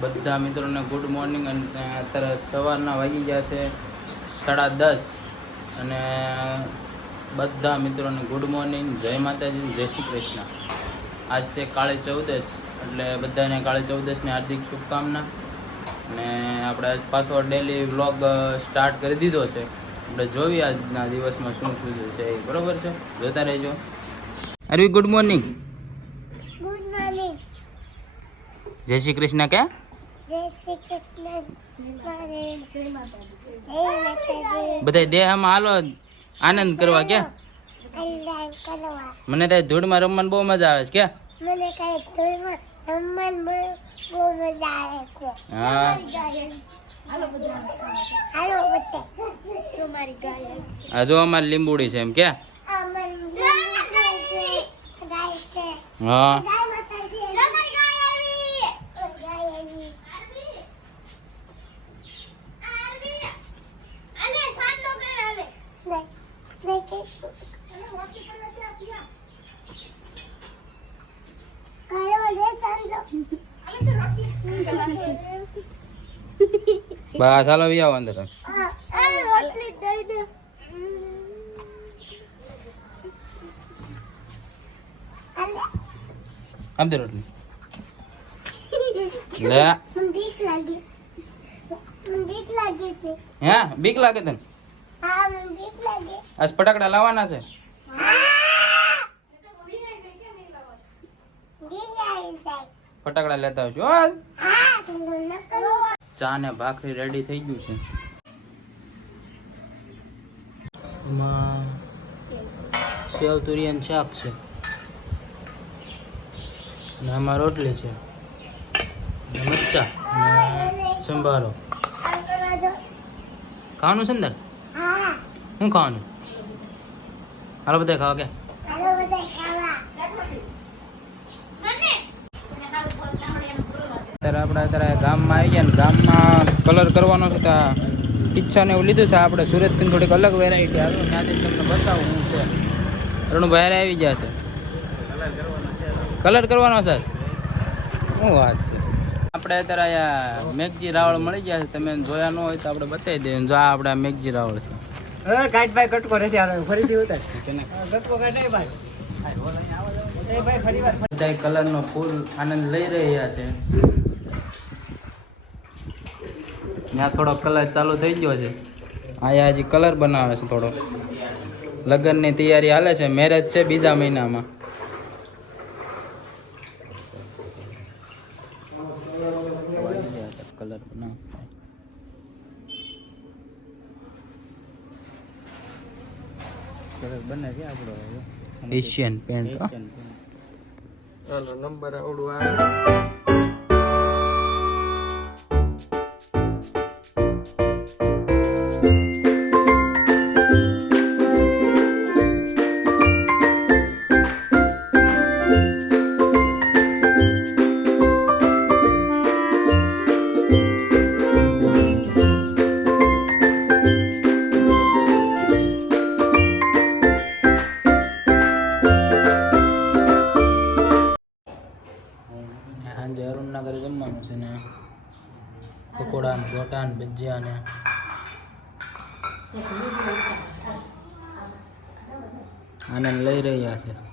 બધા મિત્રોને good morning અને અત્યારે સવારના વાગી ગયા છે સાડા દસ. અને બધા મિત્રોને ગુડ મોર્નિંગ જય માતાજી જય શ્રી કૃષ્ણ. આજ છે કાળી ચૌદશ એટલે બધાને કાળી ચૌદશની હાર્દિક શુભકામના. અને આપણે આજ પાછો ડેલી વ્લોગ સ્ટાર્ટ કરી દીધો છે. આપણે જોઈએ આજના દિવસમાં શું શું છે એ બરોબર છે? જોતા રહેજો. અરવી good morning good morning Jai Shri Krishna કે બધા દેહમાં હાલો આનંદ કરવા કે? મને તો ધૂળમાં રમવાની બહુ મજા આવે છે કે? મને કઈ ધૂળમાં રમવાનું બહુ બહુ મજા આવે છે. હા. હાલો બધા જો મારી ગાય આ જો અમારી લીંબુડી છે એમ કે? હા ગાય માતાજી જો મારી ગાય આવી ગાય આવી આરવી આલે સાંડો કરે આલે નહીં નહીં કે કાયો લે સાંડો બસ હાલો વી આવો અંદર આ રોટલી. લે. બીક લાગે. બીક લાગી છે. હા? બીક લાગે તને? આજ ફટાકડા લાવવાના છે? ફટાકડા લેતા આવજો ચા ને ભાખરી રેડી થઈ ગયું છે. એમાં સેવ તુરિયન શાક છે. ને આમાં રોટલી છે. મરચા સંભારો. ખાવાનું છે? હા શું ખાવાનું? હાલો બધા ખાવા કે? અત્યારે આપણે અત્યારે ગામમાં આવી ગયા ને ગામમાં કલર કરવાનો છે તો ને એવું લીધું છે. આપણે સુરતથી થોડીક અલગ વેરાયટી આવે. ત્યાંથી તમને બતાવું હું છે. રણુભાઈ આવી ગયા છે. કલર કરવાનો છે. શું વાત છે? આપણે અત્યારે અહીંયા મેઘજી રાવળ મળી ગયા છે. તમે જોયા ન હોય તો આપણે બતાવી દઈએ. જો આ આપણા મેઘજી રાવળ છે. કાટ ભાઈ કટકો નથી આવે ફરીથી ઉતાર. કટકો કાઢે ભાઈ. એ ભાઈ ફરી કલરનો ફૂલ આનંદ લઈ રહ્યા છે. ત્યાં થોડો કલર ચાલુ થઈ ગયો છે. અહીંયા હજી કલર બનાવે છે થોડો. લગ્નની તૈયારી હાલે છે. મેરેજ છે બીજા મહિનામાં. બનાવ કલર બને છે આપણો એશિયન પેન્ટ નંબર આવડું આવે સાંજે ઘરે જમવાનું છે ને. પકોડા ને ગોટા ને ભજીયા ને આનંદ લઈ રહ્યા છે.